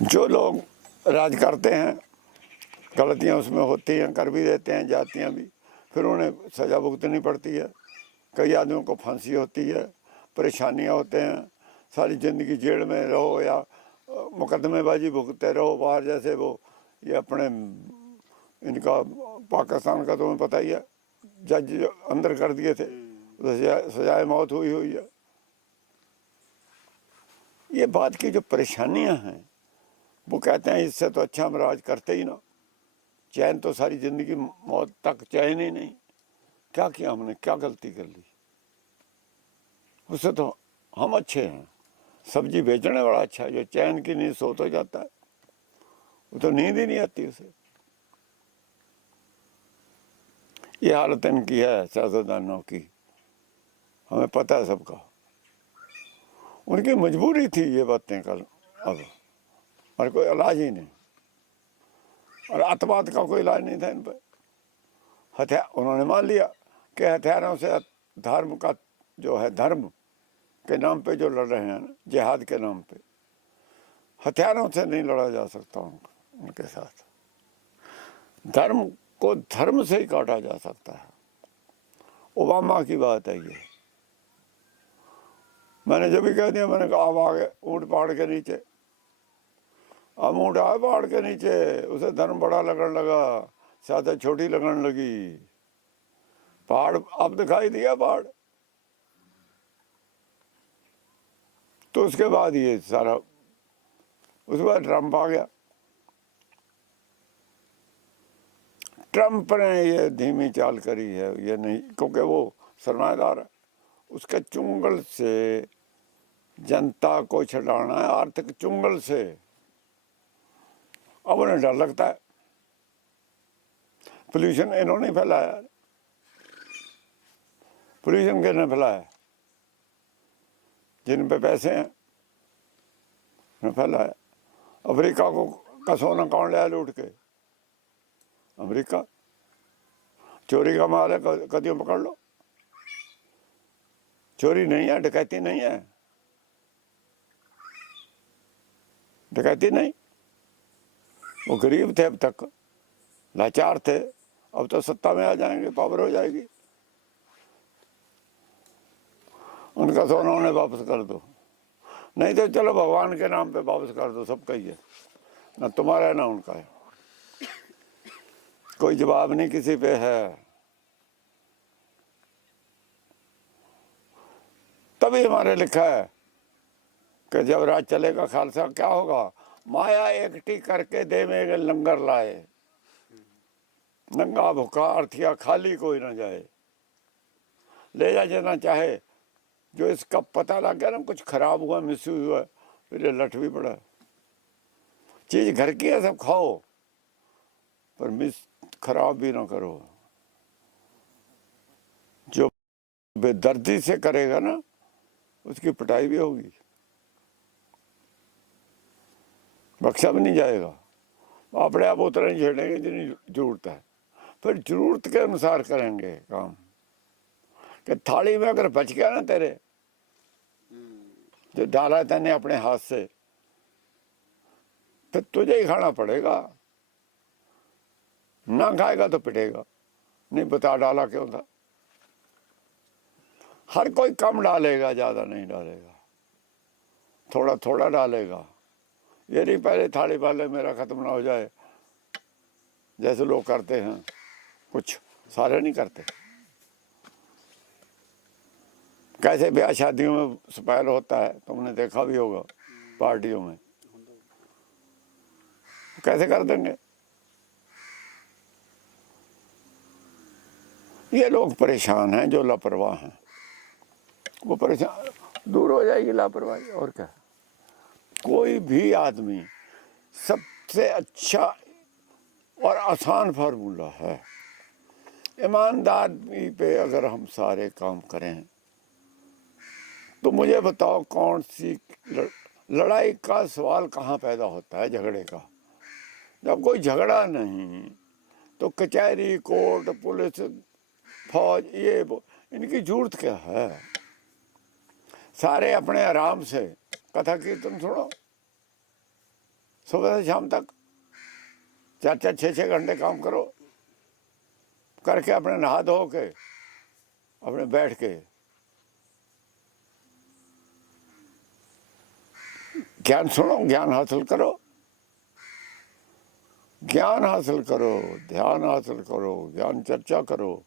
जो लोग राज करते हैं, गलतियां उसमें होती हैं, कर भी देते हैं, जातियां भी, फिर उन्हें सज़ा भुगतनी पड़ती है। कई आदमियों को फांसी होती है, परेशानियां होते हैं, सारी ज़िंदगी जेल में रहो या मुकदमेबाजी भुगतते रहो बाहर। जैसे वो ये अपने इनका पाकिस्तान का तुम्हें पता ही है, जज अंदर कर दिए थे, सजाए मौत हुई है। ये बात की जो परेशानियां हैं, वो कहते हैं इससे तो अच्छा हम राज करते ही ना, चैन तो सारी ज़िंदगी, मौत तक चैन ही नहीं। क्या किया हमने, क्या गलती कर ली? उससे तो हम अच्छे हैं। सब्जी बेचने वाला अच्छा है, जो चैन की नींद सो तो जाता है, वो तो नींद ही नहीं आती उसे। ये हालत इनकी है सियासतदानों की, हमें पता है सबका। उनकी मजबूरी थी ये बातें कल, अब और कोई इलाज ही नहीं। और आतंकवाद का कोई इलाज नहीं था इन पर। हथियार उन्होंने मान लिया कि हथियारों से, धर्म का जो है, धर्म के नाम पे जो लड़ रहे हैं ना, जिहाद के नाम पे, हथियारों से नहीं लड़ा जा सकता उनके साथ। धर्म को धर्म से ही काटा जा सकता है। ओबामा की बात है ये। मैंने जब भी कह दिया, मैंने कहा अब आ गए ऊँट पहाड़ के नीचे। अब ऊँट आए पहाड़ के नीचे, उसे धर्म बड़ा लगने लगा, सियासत छोटी लगने लगी। पहाड़ अब दिखाई दिया पहाड़। तो उसके बाद ये सारा, उसके बाद ट्रंप आ गया। ट्रंप ने ये धीमी चाल करी है, ये नहीं, क्योंकि वो सरमाएदार है, उसके चुंगल से जनता को छुड़ाना है, आर्थिक चुंगल से। अब उन्हें डर लगता है। पोल्यूशन इन्होंने फैलाया, पोल्यूशन किसने फैलाया? जिन पे पैसे हैं उन्हें फैलाया। अफ्रीका को का सोना कौन ले आया लूट के? अमेरिका। चोरी का माल है, कदियों पकड़ लो। चोरी नहीं है, डकैती नहीं है, डकैती नहीं। वो गरीब थे अब तक, लाचार थे, अब तो सत्ता में आ जाएंगे, पावर हो जाएगी, उनका सोना उन्हें वापस कर दो। नहीं तो चलो भगवान के नाम पे वापस कर दो, सबका ही है, ना तुम्हारा है ना उनका है। कोई जवाब नहीं किसी पे है। तभी हमारे लिखा है कि जब राज चलेगा खालसा क्या होगा, माया एकठी करके देवेंगे लंगर लाए, नंगा भूखा अर्थी खाली कोई ना जाए। ले जा जाना चाहे, जो इसका पता लग गया ना कुछ खराब हुआ, मिसयूज हुआ, फिर ये लठ भी पड़ा। चीज घर की है, सब खाओ, पर मिस खराब भी ना करो। जो बेदर्दी से करेगा ना, उसकी पिटाई भी होगी, बख्शा भी नहीं जाएगा। अपने आप उतना ही झेलेंगे जितनी जरूरत है, फिर जरूरत के अनुसार करेंगे काम। कि थाली में अगर बच गया ना तेरे, जो डाला तेने अपने हाथ से, फिर तुझे ही खाना पड़ेगा। ना खाएगा तो पिटेगा, नहीं बता डाला क्यों था। हर कोई कम डालेगा, ज्यादा नहीं डालेगा, थोड़ा थोड़ा डालेगा। ये नहीं पहले थाली वाले मेरा खत्म ना हो जाए, जैसे लोग करते हैं, कुछ सारे नहीं करते। कैसे ब्याह शादियों में स्पेल होता है, तुमने देखा भी होगा, पार्टियों में कैसे कर देंगे। ये लोग परेशान हैं, जो लापरवाह हैं, वो परेशान दूर हो जाएगी लापरवाही, और क्या। कोई भी आदमी, सबसे अच्छा और आसान फार्मूला है, ईमानदारी पे अगर हम सारे काम करें, तो मुझे बताओ कौन सी लड़ाई का सवाल कहाँ पैदा होता है, झगड़े का। जब कोई झगड़ा नहीं, तो कचहरी, कोर्ट, पुलिस, फौज, ये इनकी जरूरत क्या है। सारे अपने आराम से कथा कीर्तन सुनो, सुबह से शाम तक 4-4 6-6 घंटे काम करो, करके अपने नहा धो के अपने बैठ के ज्ञान सुनो, ज्ञान हासिल करो, ज्ञान हासिल करो, ध्यान हासिल करो, ज्ञान चर्चा करो,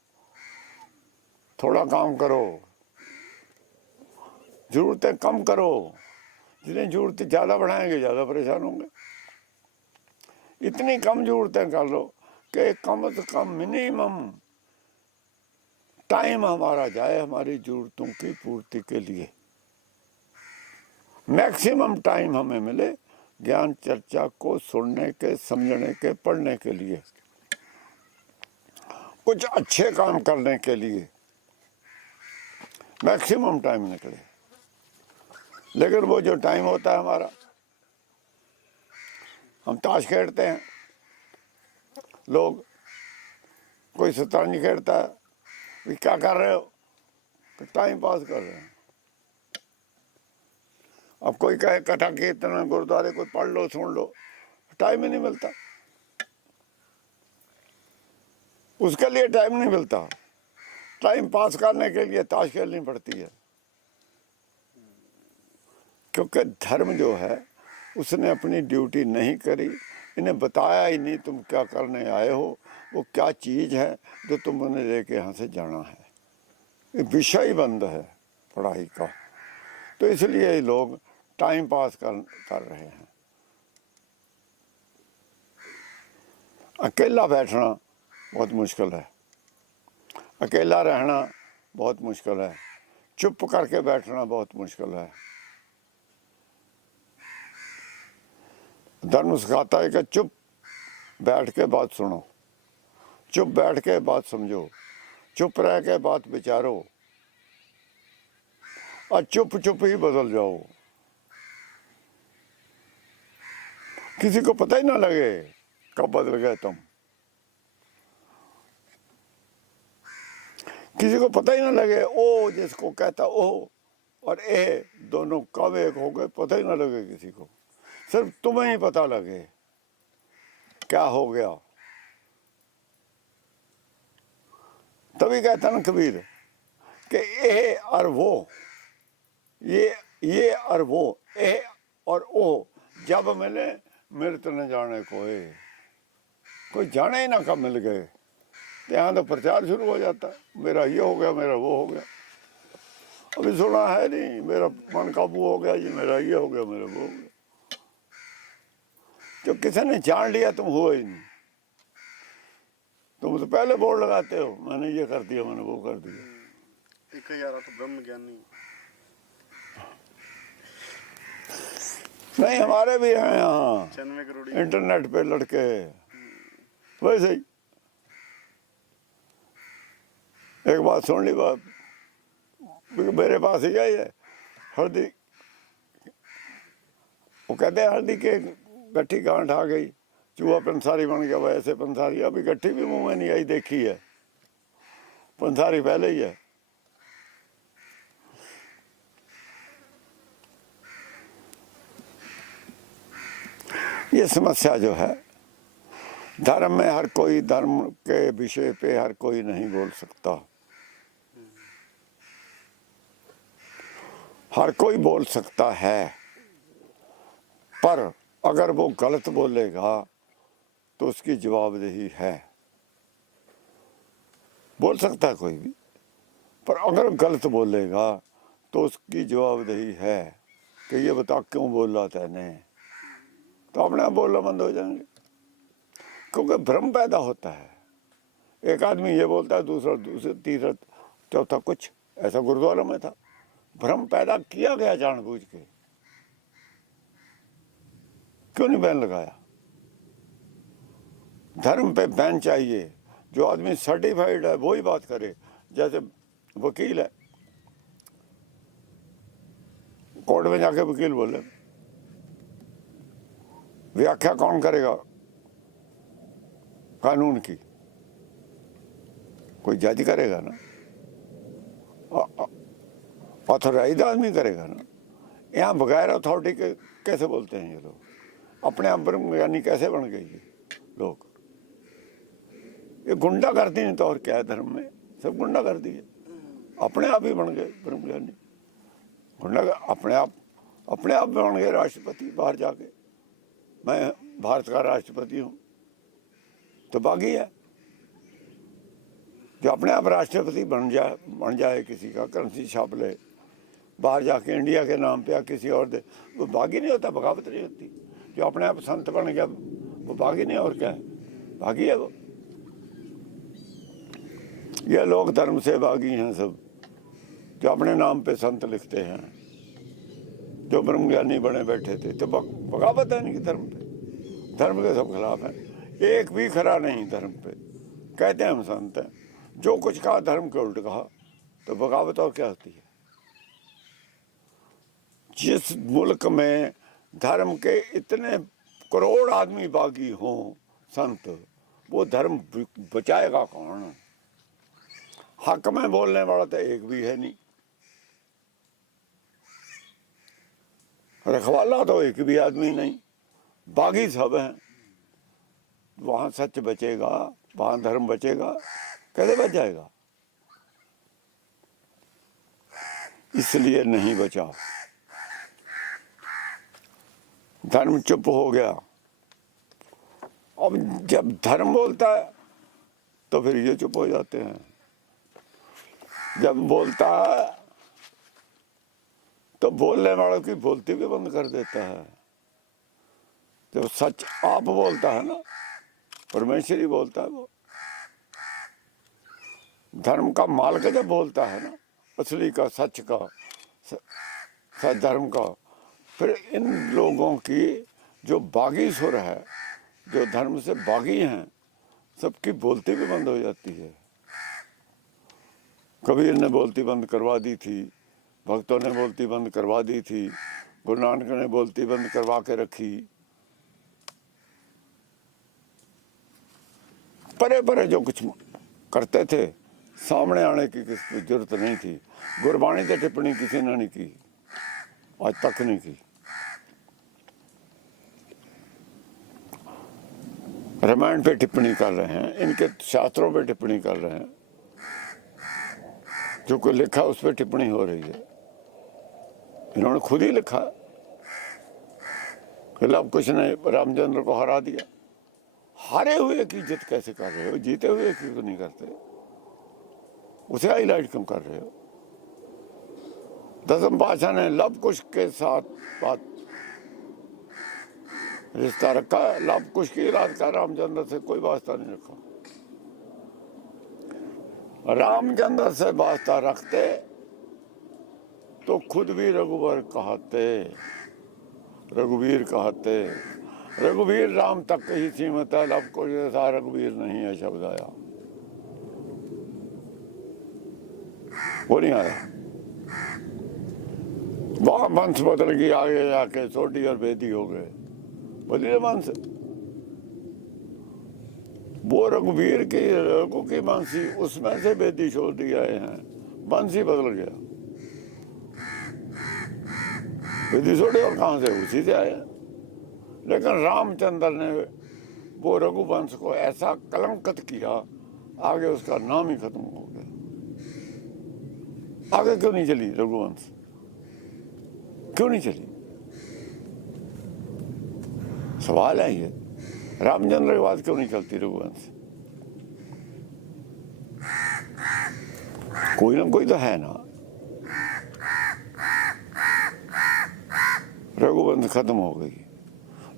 थोड़ा काम करो, जरूरतें कम करो। जिन्हें जरूरतें ज़्यादा बढ़ाएंगे ज़्यादा परेशान होंगे। इतनी कम जरूरतें कर लो कि कम से कम मिनिमम टाइम हमारा जाए हमारी जरूरतों की पूर्ति के लिए, मैक्सिमम टाइम हमें मिले ज्ञान चर्चा को सुनने के, समझने के, पढ़ने के लिए, कुछ अच्छे काम करने के लिए मैक्सिमम टाइम निकले। लेकिन वो जो टाइम होता है हमारा, हम ताश खेलते हैं, लोग कोई शतरंज खेलता है, भी क्या कर रहे हो, तो टाइम पास कर रहे हैं। अब कोई कहे कथा कीर्तन गुरुद्वारे कोई पढ़ लो सुन लो, टाइम ही नहीं मिलता, उसके लिए टाइम नहीं मिलता। टाइम पास करने के लिए ताश खेलनी पड़ती है, क्योंकि धर्म जो है उसने अपनी ड्यूटी नहीं करी, इन्हें बताया ही नहीं तुम क्या करने आए हो, वो क्या चीज़ है जो तुमने लेके यहाँ से जाना है। ये विषय बंद है पढ़ाई का, तो इसलिए ये लोग टाइम पास कर रहे हैं। अकेला बैठना बहुत मुश्किल है, अकेला रहना बहुत मुश्किल है, चुप करके बैठना बहुत मुश्किल है। धर्म सिखाता है कि चुप बैठ के बात सुनो, चुप बैठ के बात समझो, चुप रह के बात विचारो, और चुप चुप ही बदल जाओ, किसी को पता ही ना लगे कब बदल गए तुम, किसी को पता ही ना लगे ओ जिसको कहता ओ और ए दोनों कब एक हो गए, पता ही ना लगे किसी को, सिर्फ तुम्हें ही पता लगे क्या हो गया। तभी कहता ना कबीर कि ए और वो, ये और वो, ए और ओ जब मिले मृत न जाने कोई जाने ही ना कब मिल गए। तो यहाँ तो प्रचार शुरू हो जाता, मेरा ये हो गया, मेरा वो हो गया, अभी सुना है नहीं, मेरा मन काबू हो गया जी, मेरा ये हो गया, मेरा वो हो गया। जो किसी ने जान लिया तुम हो ही नहीं, तुम तो पहले बोर्ड लगाते हो मैंने ये कर दिया, मैंने वो कर दिया। एक यार तो ब्रह्म ज्ञानी नहीं, हमारे भी हैं यहाँ इंटरनेट पे लड़के वैसे ही। एक बात सुन ली, बात मेरे पास ही आई है, हल्दी, वो कहते हैं हल्दी के गट्ठी गांठ आ गई, चूहा पंसारी बन गया, वैसे पंसारी, अभी गट्ठी भी मुंह में नहीं आई, देखी है, पंसारी पहले ही है। ये समस्या जो है धर्म में, हर कोई धर्म के विषय पे हर कोई नहीं बोल सकता, हर कोई बोल सकता है, पर अगर वो गलत बोलेगा तो उसकी जवाबदेही है। बोल सकता है कोई भी, पर अगर गलत बोलेगा तो उसकी जवाबदेही है कि ये बता क्यों बोल रहा था नहीं, तो अपने आप बोलना बंद हो जाएंगे, क्योंकि भ्रम पैदा होता है। एक आदमी ये बोलता है, दूसरा तीसरा चौथा कुछ, ऐसा गुरुद्वारा में था, भ्रम पैदा किया गया जानबूझ के, क्यों नहीं बैन लगाया। धर्म पे बैन चाहिए, जो आदमी सर्टिफाइड है वो ही बात करे। जैसे वकील है, कोर्ट में जाके वकील बोले, व्याख्या कौन करेगा कानून की, कोई जज करेगा ना, ऑथोराइज आदमी करेगा ना। यहाँ बगैर अथॉरिटी के कैसे बोलते हैं ये लोग, अपने आप ब्रह्म ज्ञानी कैसे बन गए ये लोग? ये गुंडा करती नहीं तो और क्या है धर्म में? सब गुंडा कर दिए, अपने आप ही बन गए ब्रह्म ज्ञानी। गुंडा अपने आप बन गए राष्ट्रपति बाहर जाके, मैं भारत का राष्ट्रपति हूँ, तो बागी है। जो अपने आप राष्ट्रपति बन जाए किसी का, करेंसी छाप ले बाहर जाके इंडिया के नाम पे या किसी और दे, वो बागी नहीं होता, बगावत नहीं होती। जो अपने आप संत बन गया वो बागी नहीं, और क्या है? बागी है वो। ये लोग धर्म से बागी हैं सब, जो अपने नाम पे संत लिखते हैं, जो ब्रह्मज्ञानी बने बैठे थे, तो बगावत है इनकी धर्म पे। धर्म के सब खिलाफ है, एक भी खरा नहीं धर्म पे। कहते हैं हम संत हैं, जो कुछ कहा धर्म के उल्ट कहा, तो बगावत और क्या होती है? जिस मुल्क में धर्म के इतने करोड़ आदमी बागी हों संत, वो धर्म बचाएगा कौन? हक में बोलने वाला तो एक भी है नहीं, रखवाला तो एक भी आदमी नहीं, बागी सब हैं। वहां सच बचेगा, वहां धर्म बचेगा, कैसे बच जाएगा? इसलिए नहीं बचा। धर्म चुप हो गया। अब जब धर्म बोलता है तो फिर ये चुप हो जाते हैं। जब बोलता है तो बोलने वालों की बोलती भी बंद कर देता है। जब सच आप बोलता है ना, परमेश्वर ही बोलता है, वो धर्म का मालिक जब बोलता है ना, असली का, सच का, सच धर्म का, फिर इन लोगों की जो बागी सुर है, जो धर्म से बागी हैं, सबकी बोलती भी बंद हो जाती है। कबीर ने बोलती बंद करवा दी थी, भक्तों ने बोलती बंद करवा दी थी, गुरु नानक ने बोलती बंद करवा के रखी। परे परे जो कुछ करते थे, सामने आने की किसी जरूरत नहीं थी। गुरबाणी से टिप्पणी किसी ने नहीं की, आज तक नहीं की। रामायण पे टिप्पणी कर रहे हैं, इनके शास्त्रों पे टिप्पणी कर रहे हैं, जो कोई लिखा उस पर टिप्पणी हो रही है। इन्होंने खुद ही लिखा कि लव कुश ने रामचंद्र को हरा दिया। हारे हुए की इज्जत कैसे कर रहे हो? जीते हुए की तो नहीं करते, उसे हाईलाइट क्यों कर रहे हो? दसम पातशाह ने लव कुश के साथ बात रिश्ता रखा, लव कुश की रात का रामचंद्र से कोई वास्ता नहीं रखा। रामचंद्र से वास्ता रखते तो खुद भी रघुवीर कहते। रघुवीर राम तक ही सीमित है, लव कुश जैसा रघुवीर नहीं है शब्द आया, वो नहीं आया। वहां वंश बदल गई, आगे जाके सोटी और बेदी हो गए, बदले वंश। वो रघुवीर की रघु की वंशी, उसमें से बेदी छोड़ दिए आए हैं, वंश ही बदल गया। बेदी छोड़े और कहां से? उसी से आए। लेकिन रामचंद्र ने वो रघुवंश को ऐसा कलंकित किया, आगे उसका नाम ही खत्म हो गया। आगे क्यों नहीं चली रघुवंश? क्यों नहीं चली? सवाल है ये, रामचंद्र के बाद क्यों नहीं चलती रघुवंश? कोई ना कोई तो है ना। रघुवंश खत्म हो गई,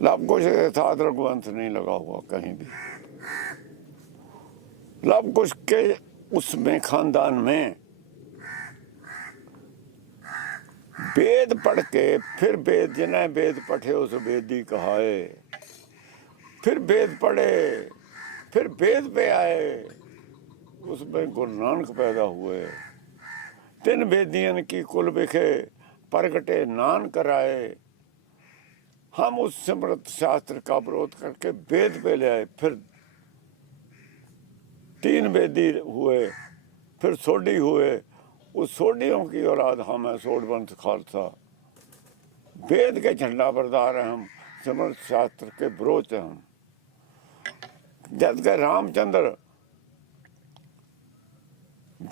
लव कुश के साथ रघुवंश नहीं लगा हुआ कहीं भी। लव कुश के उसमें खानदान में वेद पढ़ के, फिर वेद जिन्हें वेद पढ़े उस वेदी कहाए, फिर वेद पढ़े, फिर वेद पे आए, उसमें गुरु नानक पैदा हुए। 3 वेदियन की कुल बिखे, प्रगटे नान कराए। हम उस समृद्ध शास्त्र का विरोध करके वेद पे ले आए, फिर 3 वेदी हुए, फिर सोडी हुए। उस सोडियों की औलाद हम है, सोड वंश खालसा। वेद के झंडा बरदार हैं हम, सिमरत शास्त्र के विरोध से हम, जब के रामचंद्र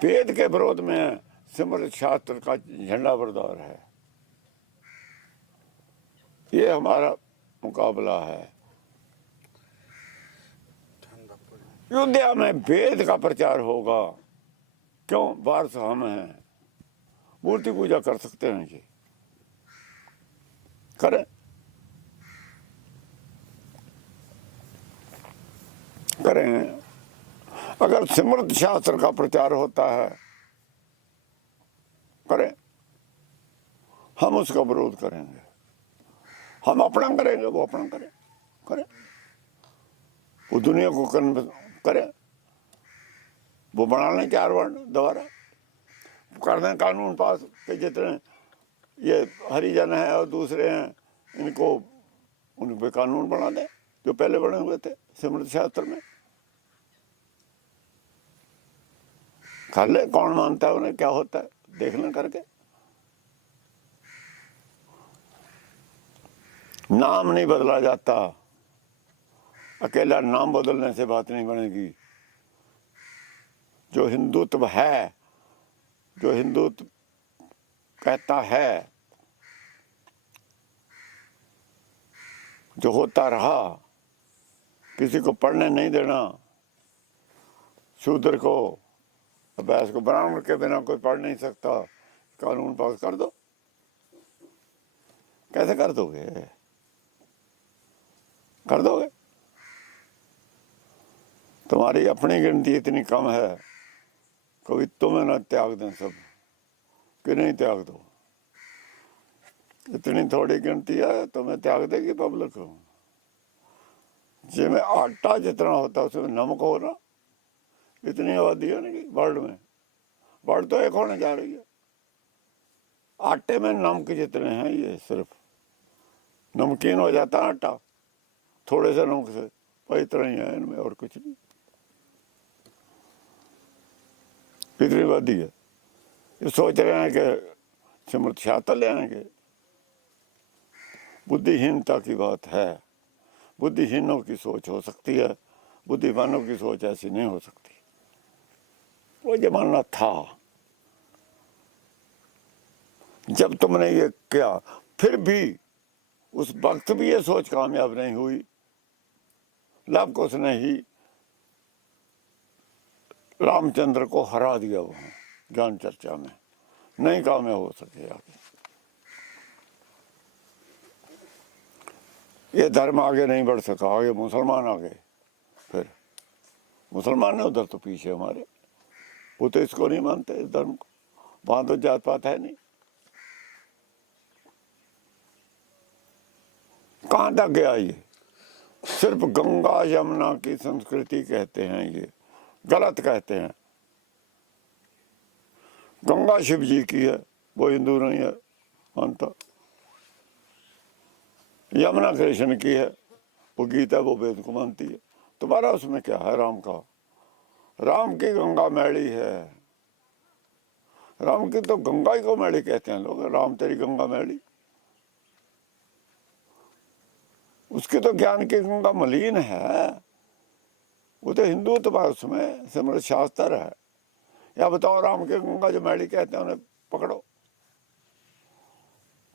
वेद के विरोध में है, सिमरत शास्त्र का झंडा बरदार है। ये हमारा मुकाबला है। अयोध्या में वेद का प्रचार होगा। क्यों? वारस हम हैं, मूर्ति पूजा कर सकते हैं जी, करें, करेंगे। अगर सिमरत शास्त्र का प्रचार होता है, करें, हम उसका विरोध करेंगे। हम अपना करेंगे, वो अपना करें, करें, वो दुनिया को करें, वो बना लें 4 वर्ण दोबारा, कर दें कानून पास कि जितने ये हरिजन है और दूसरे हैं, इनको उन पे कानून बना दें जो पहले बने हुए थे सिमरत शास्त्र में। कर ले, कौन मानता है उन्हें, क्या होता है, देख लें करके। नाम नहीं बदला जाता, अकेला नाम बदलने से बात नहीं बनेगी। जो हिंदुत्व है, जो हिंदुत्व कहता है, जो होता रहा, किसी को पढ़ने नहीं देना, शूद्र को, अभ्यास को, ब्राह्मण के बिना कोई पढ़ नहीं सकता, कानून पास कर दो। कैसे कर दोगे? कर दोगे? तुम्हारी अपनी गिनती इतनी कम है, कभी तुम्हें न त्याग दें सब, कि नहीं त्याग दो। इतनी थोड़ी गिनती है, तुम्हें त्याग देगी पब्लिक को। जिसमें आटा जितना होता है उसमें नमक हो ना, इतनी आबादी है ना कि वर्ल्ड में, वर्ल्ड तो एक होने जा रही है। आटे में नमक जितने हैं, ये सिर्फ नमकीन हो जाता है आटा थोड़े से नमक से, पर इतना ही है इनमें, और कुछ नहीं। इतनी आबादी है। ये सोच रहे हैं कि सिमरत शास्त्र ले आएंगे। बुद्धिहीनता की बात है। बुद्धिहीनों की सोच हो सकती है, बुद्धिमानों की सोच ऐसी नहीं हो सकती। वो जमाना था जब तुमने ये किया, फिर भी उस वक्त भी ये सोच कामयाब नहीं हुई। लव कुश ने ही रामचंद्र को हरा दिया वहां ज्ञान चर्चा में, नहीं कामयाब हो सके आगे। ये धर्म आगे नहीं बढ़ सका, आगे मुसलमान आ गए। फिर मुसलमान है उधर तो पीछे हमारे, वो तो इसको नहीं मानते, इस धर्म को। वहां तो जात पात है नहीं। कहां तक गया ये? सिर्फ गंगा यमुना की संस्कृति कहते हैं, ये गलत कहते हैं। गंगा शिव जी की है, वो हिंदू नहीं है मानता। यमुना कृष्ण की है, वो गीता वो वेद को मानती है। तुम्हारा उसमें क्या है? राम का, राम की गंगा मैली है। राम की तो गंगा ही को मैली कहते हैं लोग। राम तेरी गंगा मैली, उसकी तो ज्ञान की गंगा मलिन है। वो तो हिंदू तो बात उसमें सिमरत शास्त्र है। या बताओ, राम की गंगा जो मैली कहते हैं उन्हें पकड़ो,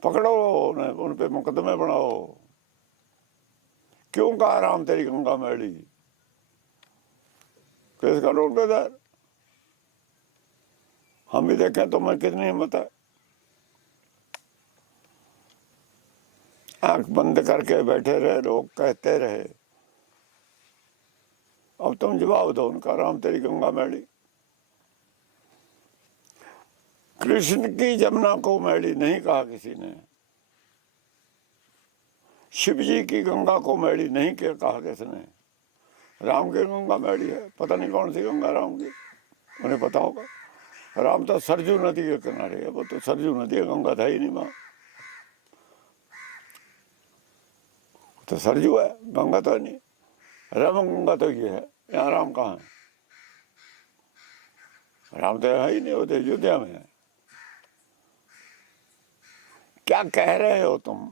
पकड़ो उन्हें, उन पे मुकदमे बनाओ। क्यों कहा राम तेरी गंगा मैली? केस का रोक दे दर। हम भी देखें तुम्हें कितनी हिम्मत है। आंख बंद करके बैठे रहे, लोग कहते रहे। अब तुम जवाब दो उनका, राम तेरी गंगा मैली। कृष्ण की जमुना को मैली नहीं कहा किसी ने। शिव जी की गंगा को मैली नहीं कहा किसने। राम की गंगा मैली है, पता नहीं कौन सी गंगा राम की, उन्हें पता होगा। राम तो सरजू नदी के किनारे है, वो तो सरजू नदी है, गंगा था ही नहीं वहां। तो सरजू है, गंगा तो नहीं। राम गंगा तो ये है, यहाँ राम कहाँ है? राम तो है ही नहीं, वो तो अयोध्या में है। क्या कह रहे हो तुम?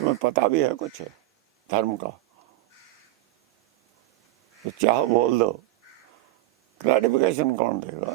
तुम्हें पता भी है कुछ धर्म का तो चाहो बोल दो, क्लैरिफिकेशन कौन देगा?